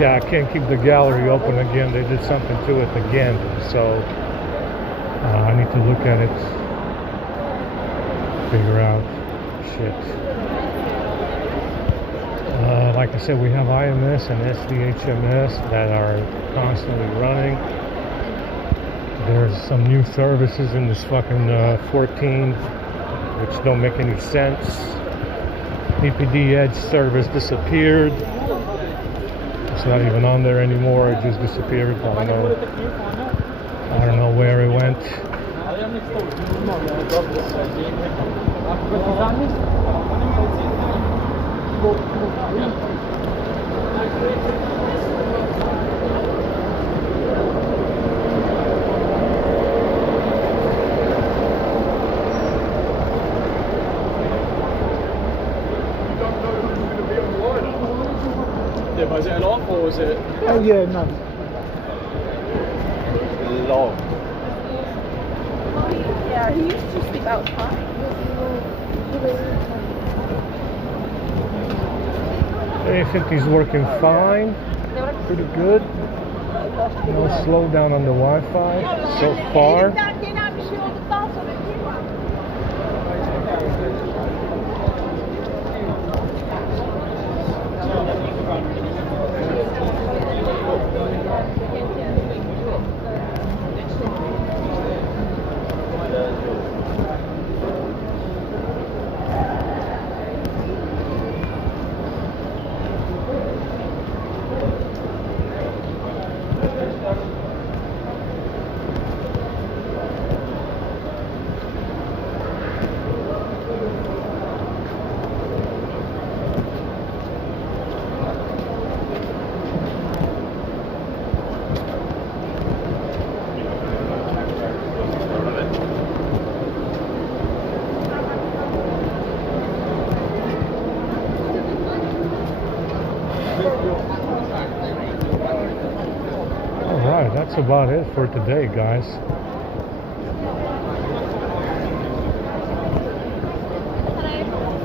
Yeah, I can't keep the gallery open again. They did something to it again, so I need to look at it, figure out shit. Like I said, we have IMS and SDHMS that are constantly running. There's some new services in this fucking 14 which don't make any sense. EPD Edge service disappeared. It's not even on there anymore. It just disappeared. I don't know where it went. Yeah, but is it an off or is it? Oh yeah, no. Long. Yeah, he used to sleep outside. A50's working fine, pretty good. No slowdown on the Wi-Fi so far. Alright, that's about it for today, guys.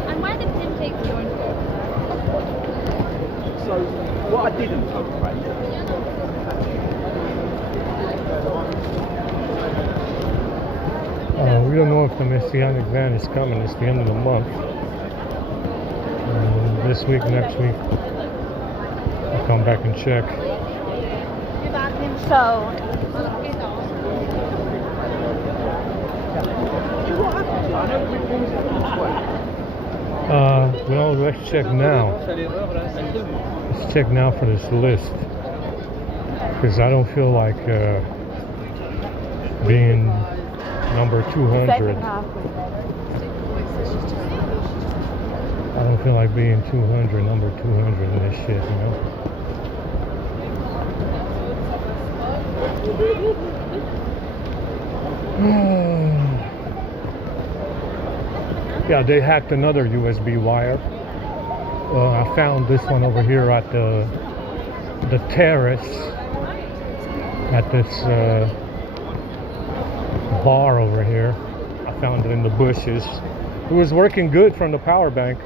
And where did Tim take you? So, what I didn't know, right? We don't know if the Messianic van is coming. It's the end of the month. This week, next week, I'll come back and check. So, well, let's check now. Let's check now for this list. Because I don't feel like being number 200. I don't feel like being 200, number 200 in this shit, you know? Yeah, they hacked another USB wire. I found this one over here at the terrace at this bar over here. I found it in the bushes. It was working good from the power bank,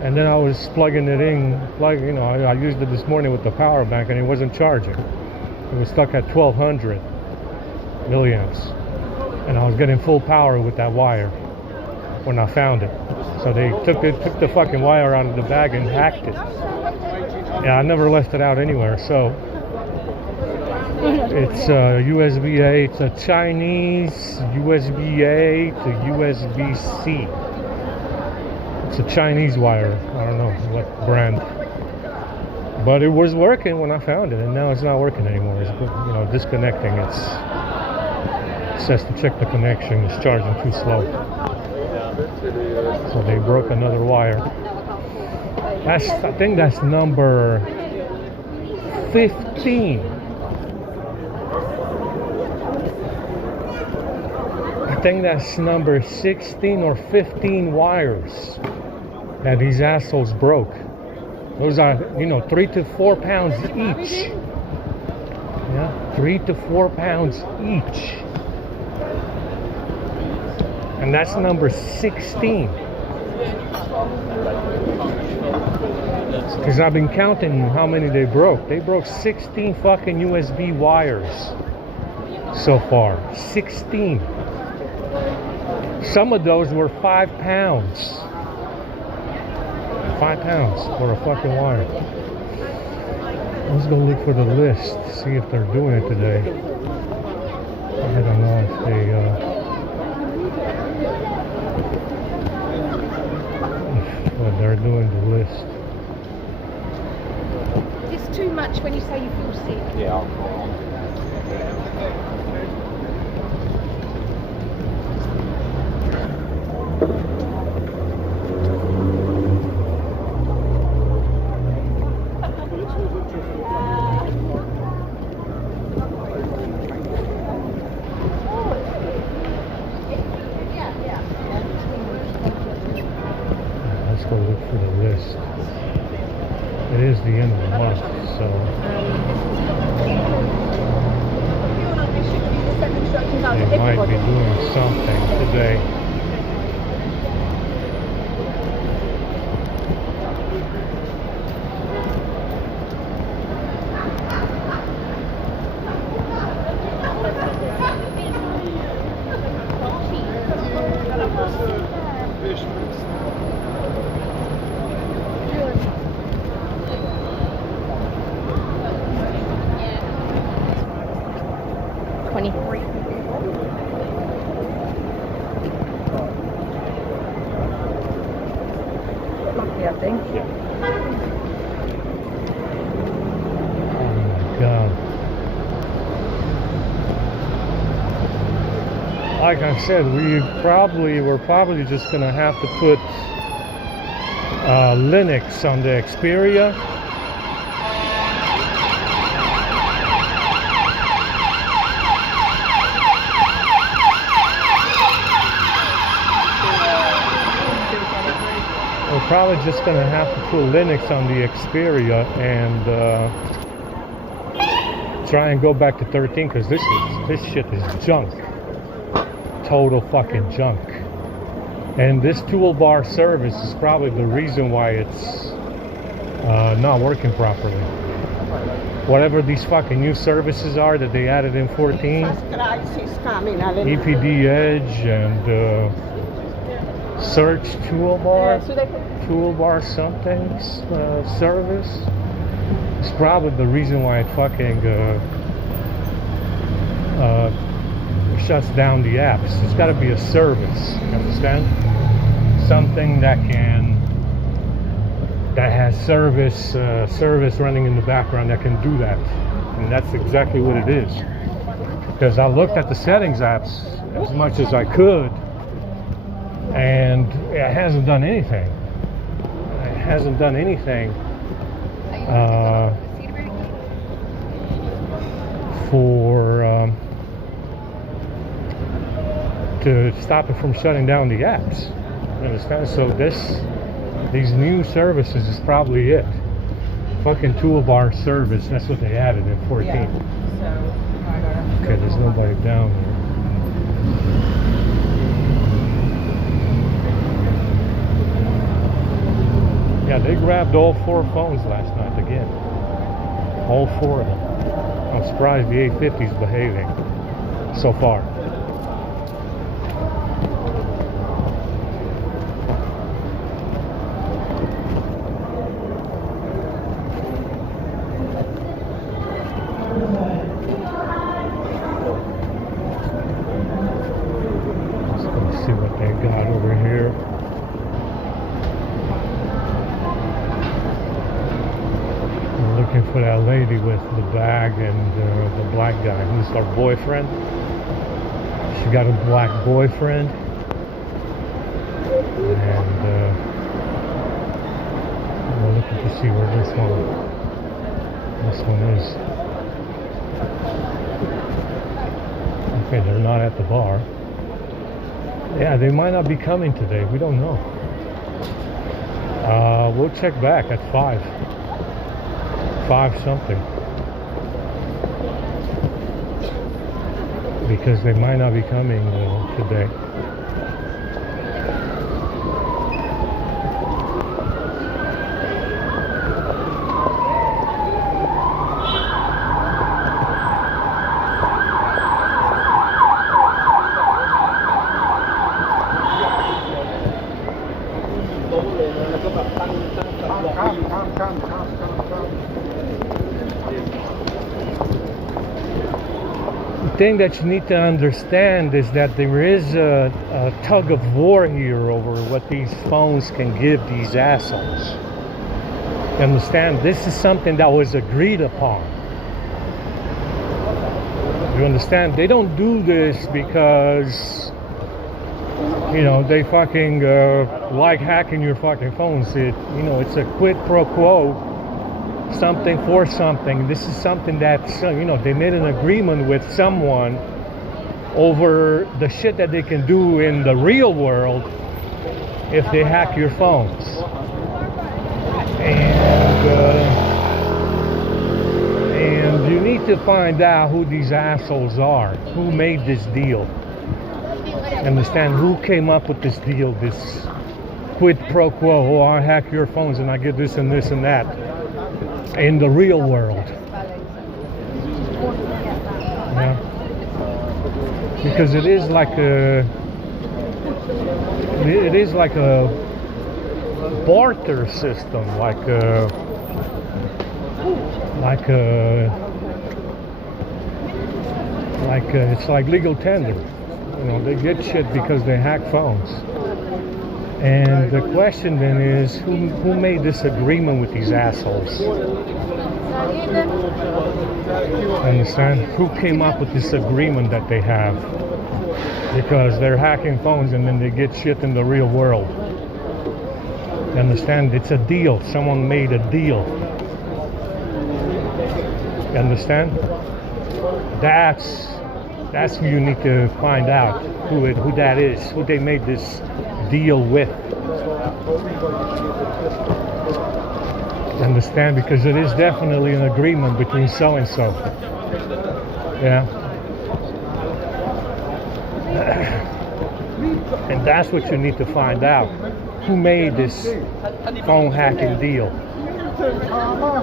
and then I was plugging it in, you know, I used it this morning with the power bank, and it wasn't charging. It was stuck at 1200 milliamps, and I was getting full power with that wire when I found it. So they took the fucking wire out of the bag and hacked it. Yeah, I never left it out anywhere. So it's USB-A. It's a Chinese USB-A to USB-C. It's a Chinese wire. I don't know what brand, but it was working when I found it, and now it's not working anymore. It's, you know, disconnecting. It says to check the connection. It's charging too slow. So they broke another wire. I think that's number 15. I think that's number 16 or 15 wires that these assholes broke. Those are, you know, 3 to 4 pounds each. Yeah, 3 to 4 pounds each. And that's number 16. Because I've been counting how many they broke. They broke 16 fucking USB wires so far. 16. Some of those were 5 pounds. 5 pounds for a fucking wire. Let's go look for the list, see if they're doing it today. I don't know if they if they're doing the list. It's too much when you say you feel sick. Yeah. Let's go look for the list. It is the end of the month, so they might be doing something today. I think. Oh my God. Like I said, we're probably just gonna have to put Linux on the Xperia. We're probably just gonna have to put Linux on the Xperia and try and go back to 13, because this shit is junk. Total fucking junk. And this toolbar service is probably the reason why it's not working properly. Whatever these fucking new services are that they added in 14, EPD Edge and search toolbar something service. It's probably the reason why it fucking shuts down the apps. It's got to be a service, you understand? Something that has service running in the background that can do that, and that's exactly what it is. Because I looked at the settings apps as much as I could, and it hasn't done anything. It hasn't done anything to stop it from shutting down the apps. You understand? So these new services is probably it. Fucking toolbar service. That's what they added in 14. Yeah. Okay, there's nobody down here. Yeah, they grabbed all 4 phones last night again. All 4 of them. I'm surprised the A50 is behaving so far. looking for that lady with the bag and the black guy who's her boyfriend. She got a black boyfriend, and we're looking to see where this one is. Okay, they're not at the bar. Yeah, they might not be coming today. We don't know. We'll check back at 5 something, because they might not be coming today. The thing that you need to understand is that there is a tug of war here over what these phones can give these assholes. You understand? This is something that was agreed upon. You understand? They don't do this because, you know, they fucking like hacking your fucking phones. It's a quid pro quo, something for something. This is something that, they made an agreement with someone over the shit that they can do in the real world if they hack your phones. And you need to find out who these assholes are, who made this deal. Understand who came up with this deal, this quid pro quo. Oh, I hack your phones and I get this and this and that in the real world. Yeah. Because it is like a barter system, it's like legal tender. They get shit because they hack phones. And the question then is, who made this agreement with these assholes? Understand? Who came up with this agreement that they have? Because they're hacking phones and then they get shit in the real world. You understand? It's a deal. Someone made a deal. You understand? That's who you need to find out, who that is, who they made this deal with. Understand? Because it is definitely an agreement between so and so. Yeah. And that's what you need to find out. Who made this phone hacking deal?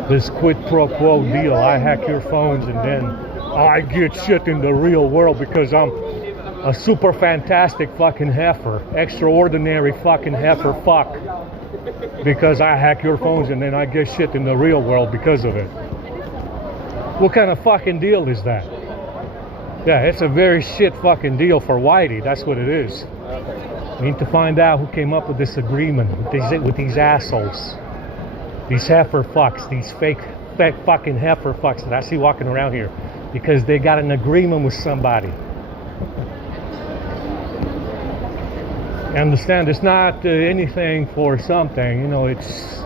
This quid pro quo deal. I hack your phones and then I get shit in the real world because I'm a super fantastic fucking heifer, extraordinary fucking heifer fuck, because I hack your phones and then I get shit in the real world because of it. What kind of fucking deal is that? Yeah, it's a very shit fucking deal for Whitey. That's what it is. We need to find out who came up with this agreement with these assholes, these heifer fucks, these fake fucking heifer fucks that I see walking around here, because they got an agreement with somebody. Understand? It's not anything for something. It's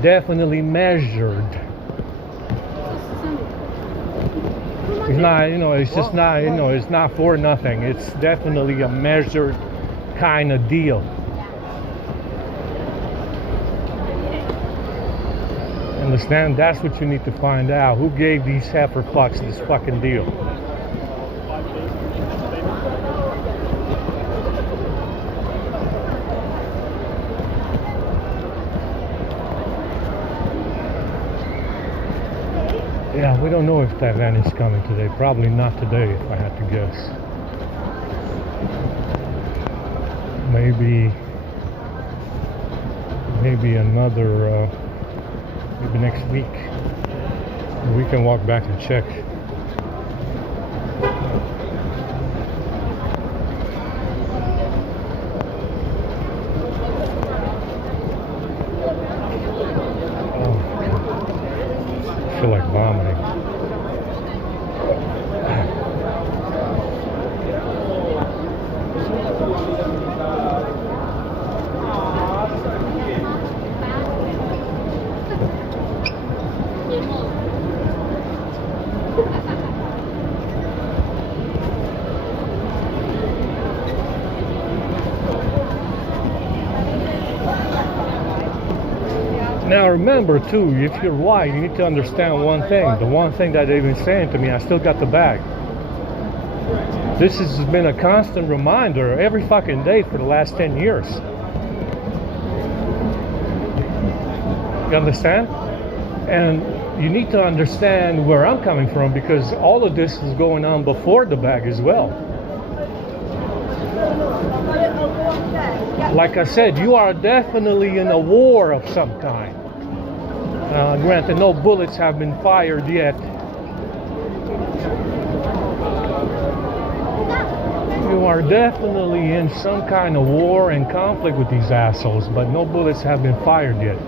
definitely measured. It's not. It's just not. It's not for nothing. It's definitely a measured kind of deal. Understand? That's what you need to find out. Who gave these heifer fucks this fucking deal? Yeah, we don't know if that van is coming today. Probably not today, if I had to guess. Maybe another, maybe next week. We can walk back and check. feel like vomiting. Now remember too, if you're white, you need to understand one thing. The one thing that they've been saying to me, I still got the bag. This has been a constant reminder every fucking day for the last 10 years. You understand? And you need to understand where I'm coming from, because all of this is going on before the bag as well. Like I said, you are definitely in a war of some kind. Granted, no bullets have been fired yet. You are definitely in some kind of war and conflict with these assholes, but no bullets have been fired yet.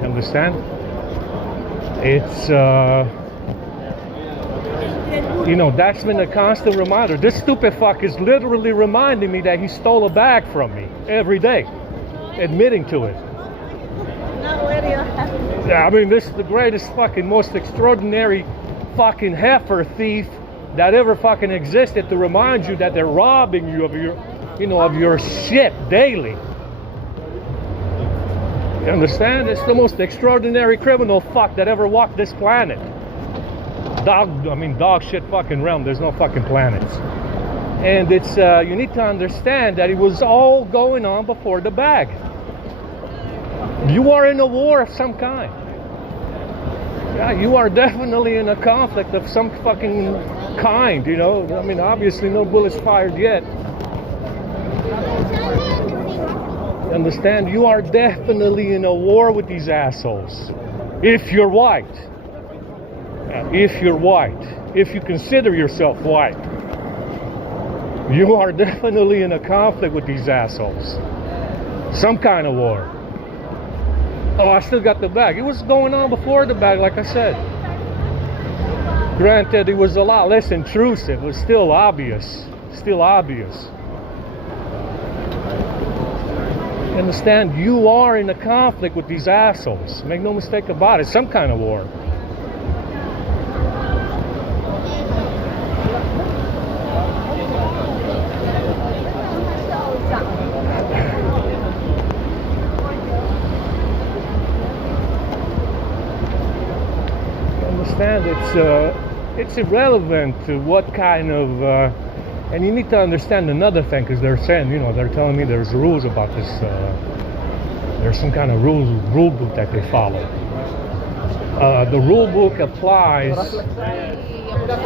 You understand? It's, you know, that's been a constant reminder. This stupid fuck is literally reminding me that he stole a bag from me every day, admitting to it. Yeah, I mean, this is the greatest fucking, most extraordinary fucking heifer thief that ever fucking existed, to remind you that they're robbing you of your, you know, of your shit daily. You understand? It's the most extraordinary criminal fuck that ever walked this planet. Dog shit fucking realm. There's no fucking planets. And it's, you need to understand that it was all going on before the bag. You are in a war of some kind. Yeah, you are definitely in a conflict of some fucking kind, you know. I mean, obviously no bullets fired yet. You understand? You are definitely in a war with these assholes. If you're white. If you're white. If you consider yourself white. You are definitely in a conflict with these assholes. Some kind of war. Oh, I still got the bag. It was going on before the bag, like I said. Granted, it was a lot less intrusive. It was still obvious. Still obvious. Understand, you are in a conflict with these assholes. Make no mistake about it. Some kind of war. It's irrelevant to what kind of and you need to understand another thing, because they're saying, you know, they're telling me there's rules about this, there's some kind of rule book that they follow. The rule book applies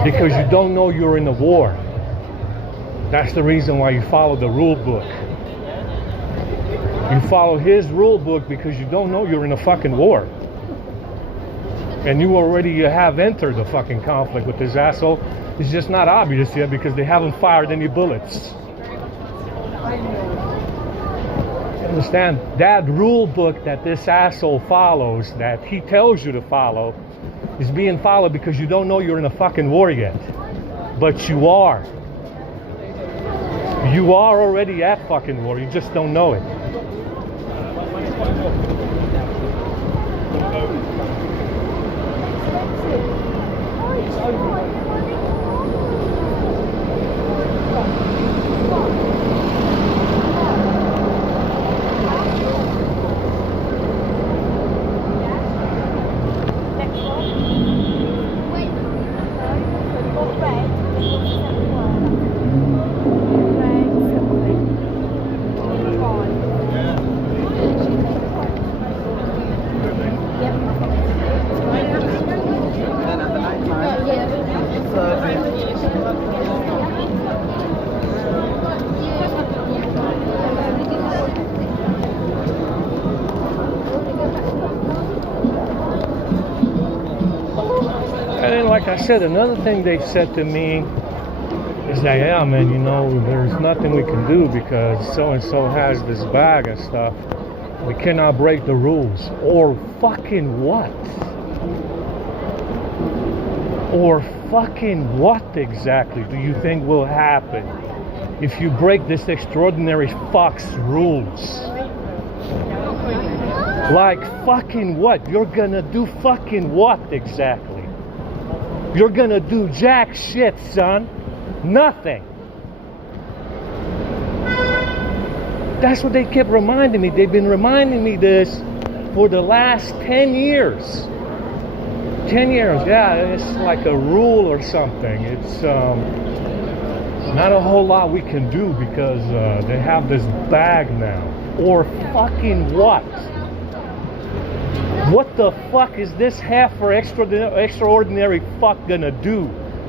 because you don't know you're in a war. That's the reason why you follow the rule book. You follow his rule book because you don't know you're in a fucking war. And you already have entered the fucking conflict with this asshole. It's just not obvious yet because they haven't fired any bullets. You understand? That rule book that this asshole follows, that he tells you to follow, is being followed because you don't know you're in a fucking war yet. But you are. You are already at fucking war. You just don't know it. And like I said, another thing they said to me is that, yeah, man, you know, there's nothing we can do because so-and-so has this bag and stuff. We cannot break the rules. Or fucking what? Or fucking what exactly do you think will happen if you break this extraordinary fuck's rules? Like fucking what? You're gonna do fucking what exactly? You're gonna do jack shit, son. Nothing. That's what they kept reminding me. They've been reminding me this for the last 10 years. 10 years, yeah, it's like a rule or something. It's not a whole lot we can do because they have this bag now. Or fucking what? What the fuck is this heifer extraordinary fuck gonna do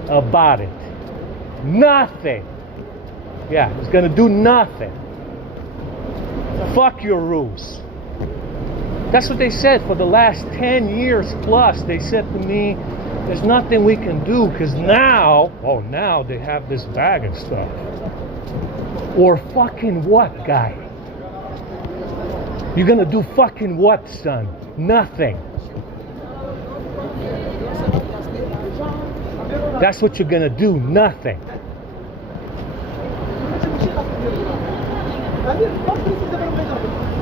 about it? Nothing. Yeah, it's gonna do nothing. Fuck your rules. That's what they said for the last 10 years plus. They said to me, there's nothing we can do because now they have this bag and stuff. Or fucking what, guy? You're gonna do fucking what, son? Nothing. That's what you're gonna do, nothing.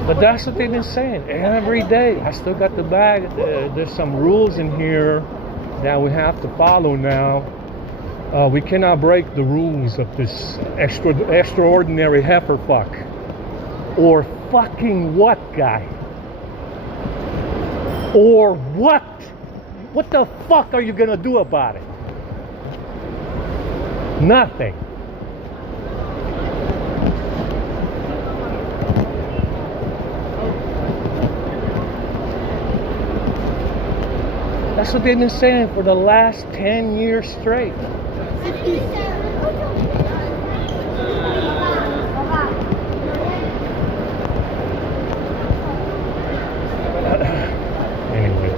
But that's what they've been saying every day. I still got the bag. There's some rules in here that we have to follow now. We cannot break the rules of this extraordinary heifer fuck. Or fucking what, guy? Or what? What the fuck are you gonna do about it? Nothing. That's what they've been saying for the last 10 years straight. Anyway.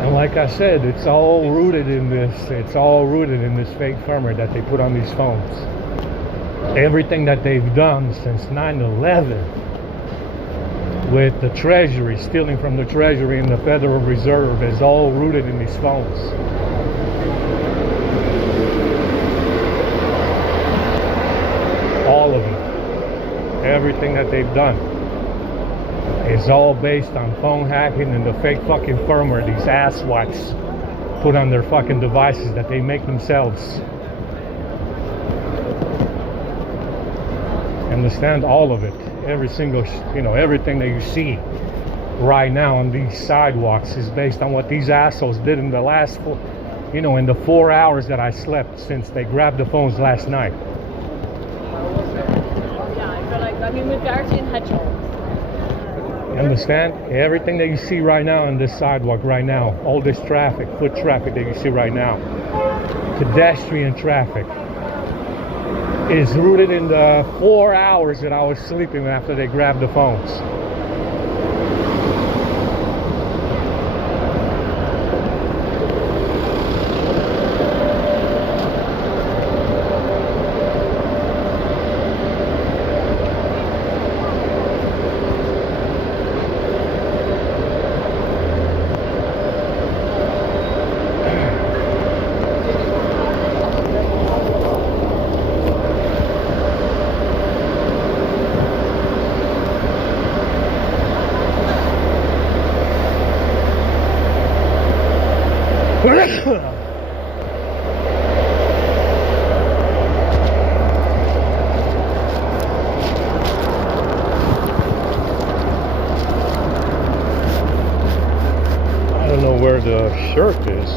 And like I said, it's all rooted in this. It's all rooted in this fake firmware that they put on these phones. Everything that they've done since 9/11 with the Treasury, stealing from the Treasury and the Federal Reserve, is all rooted in these phones. All of it. Everything that they've done is all based on phone hacking and the fake fucking firmware these asswats put on their fucking devices that they make themselves. Understand all of it, every single, everything that you see right now on these sidewalks is based on what these assholes did in the last, in the 4 hours that I slept since they grabbed the phones last night. We've actually had You understand? Everything that you see right now on this sidewalk right now, all this traffic, foot traffic that you see right now, pedestrian traffic, is rooted in the 4 hours that I was sleeping after they grabbed the phones. I don't know where the shirt is.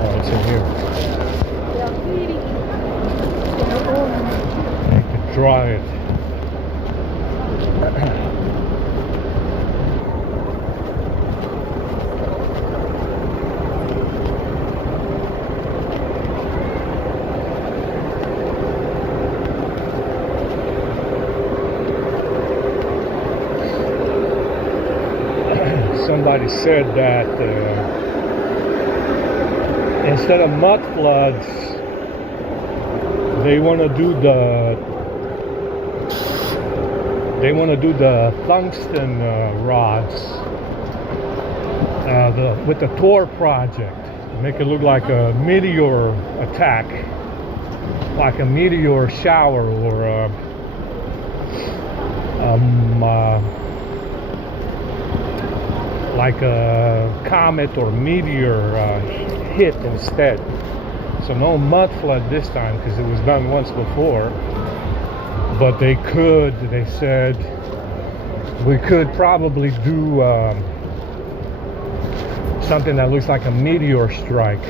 Oh, it's in here. I could dry it. Somebody said that instead of mud floods, they want to do They want to do the tungsten rods with the Tor project. Make it look like a meteor attack, like a meteor shower, or like a comet or meteor hit instead. So no mud flood this time because it was done once before. But they said we could probably do something that looks like a meteor strike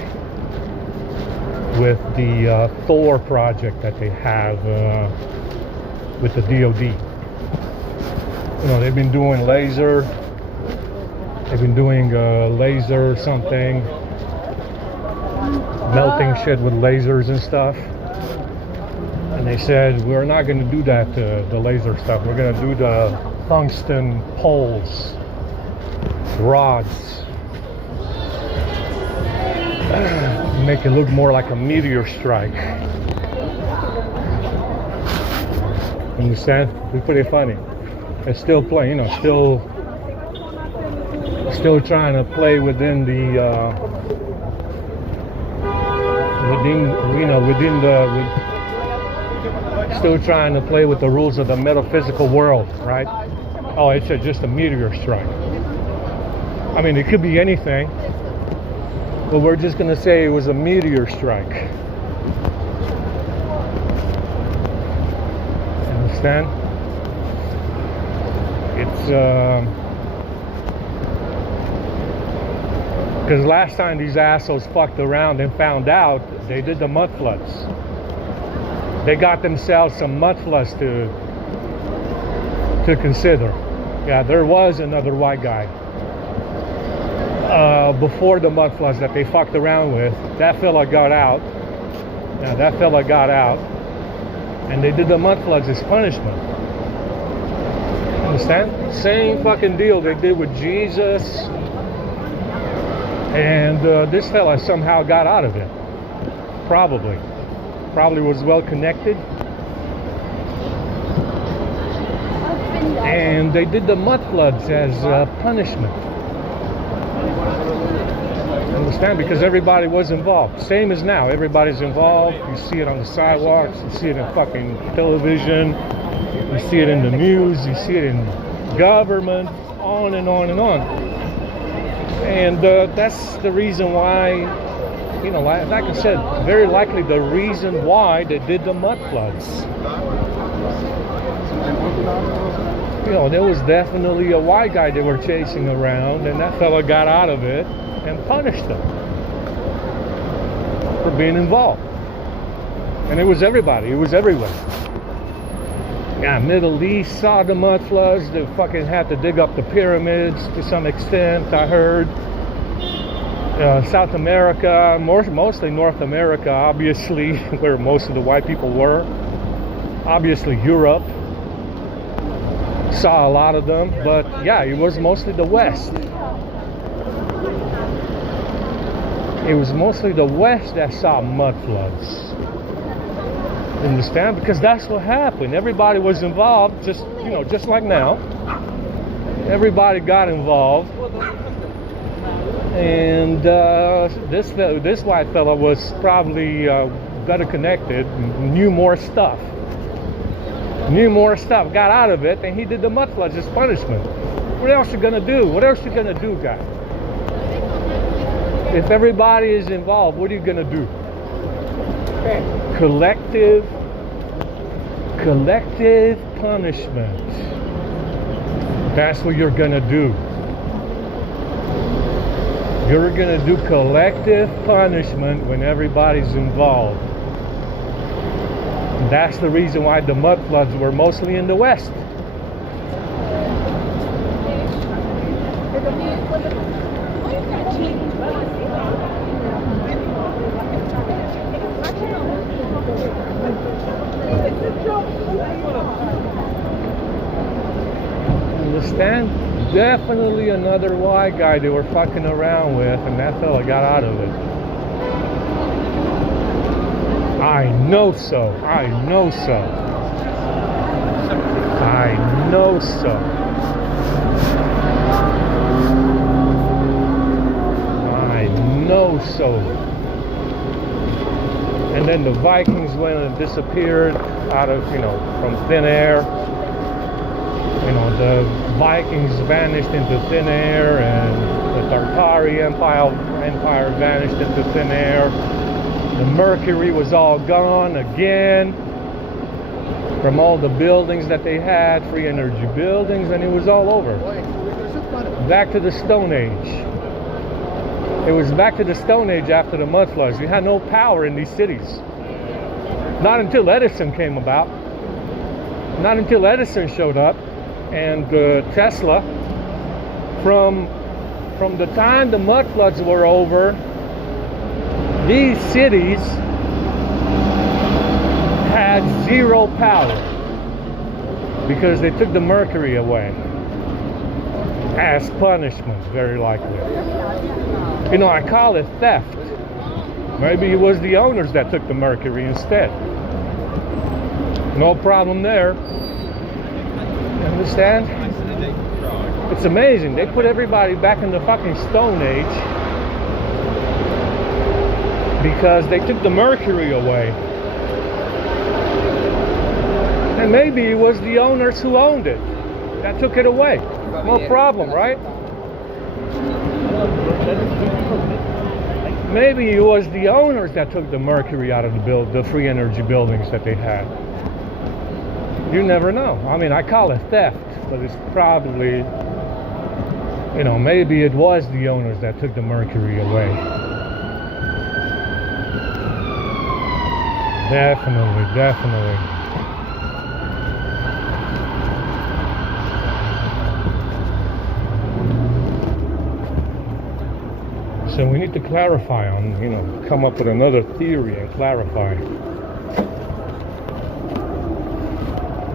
with the Thor project that they have with the DOD. You know, they've been doing laser something, melting shit with lasers and stuff. And they said, we're not going to do that, the laser stuff. We're going to do the tungsten poles, rods. Make it look more like a meteor strike. Understand? It's pretty funny. It's still playing, you know, still trying to play within the still trying to play with the rules of the metaphysical world, right? Oh, it's just a meteor strike. I mean, it could be anything, but we're just gonna say it was a meteor strike. Understand? It's because last time these assholes fucked around and found out, they did the mud floods. They got themselves some mud floods to consider. Yeah, there was another white guy before the mud floods that they fucked around with. That fella got out. Yeah, that fella got out, and they did the mud floods as punishment. Understand? Same fucking deal they did with Jesus, and this fella somehow got out of it. Probably was well connected, and they did the mud floods as punishment. Understand? Because everybody was involved. Same as now, everybody's involved. You see it on the sidewalks, you see it in fucking television, you see it in the news, you see it in government, on and on and on. And that's the reason why, you know, like I said, very likely the reason why they did the mud floods. You know, there was definitely a white guy they were chasing around, and that fella got out of it and punished them for being involved. And it was everybody, it was everywhere. Yeah, Middle East saw the mud floods. They fucking had to dig up the pyramids to some extent, I heard. South America, mostly North America, obviously, where most of the white people were. Obviously Europe saw a lot of them, but yeah, it was mostly the West. It was mostly the West that saw mud floods. Understand? Because that's what happened. Everybody was involved, just, you know, just like now. Everybody got involved. And this white fella was probably better connected, knew more stuff, got out of it, and he did the mud floods as punishment. What else you gonna do? What else you gonna do, guy? If everybody is involved, what are you gonna do? Collective punishment. That's what you're gonna do. You're gonna do collective punishment when everybody's involved. And that's the reason why the mud floods were mostly in the West. Understand? Definitely another white guy they were fucking around with, and that fella got out of it. I know so. I know so. I know so. And then the Vikings went and disappeared out of, from thin air. The Vikings vanished into thin air, and the Tartari Empire vanished into thin air. The mercury was all gone again from all the buildings that they had, free energy buildings, and it was all over. Back to the Stone Age. It was back to the Stone Age after the mud floods. You had no power in these cities. Not until Edison came about. Not until Edison showed up, and Tesla. From the time the mud floods were over, these cities had zero power because they took the mercury away as punishment, very likely. I call it theft. Maybe it was the owners that took the mercury instead. No problem there. You understand? It's amazing. They put everybody back in the fucking Stone Age because they took the mercury away. And maybe it was the owners who owned it that took it away. No problem, right? Maybe it was the owners that took the mercury out of the free energy buildings that they had. You never know. I mean, I call it theft, but it's probably, maybe it was the owners that took the mercury away. Definitely. So we need to clarify come up with another theory and clarify.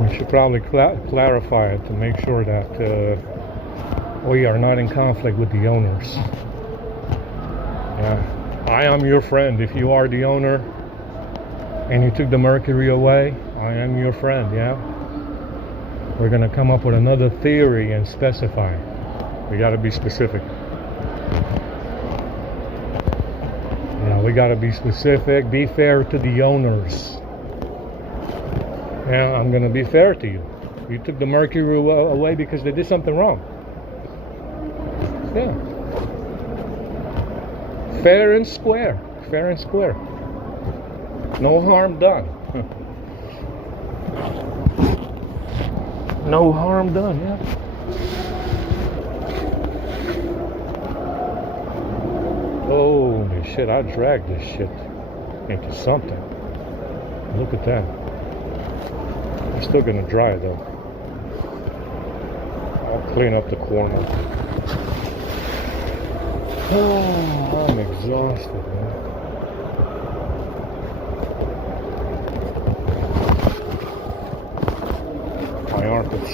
We should probably clarify it to make sure that we are not in conflict with the owners. Yeah, I am your friend. If you are the owner and you took the mercury away, I am your friend. Yeah, we're gonna come up with another theory and specify. We got to be specific. Yeah, we got to be specific. Be fair to the owners. Yeah, I'm going to be fair to you. You took the mercury away because they did something wrong. Yeah. Fair and square. Fair and square. No harm done. No harm done, yeah. Holy shit, I dragged this shit into something. Look at that. It's still gonna dry though. I'll clean up the corner. Oh, I'm exhausted, man. My armpits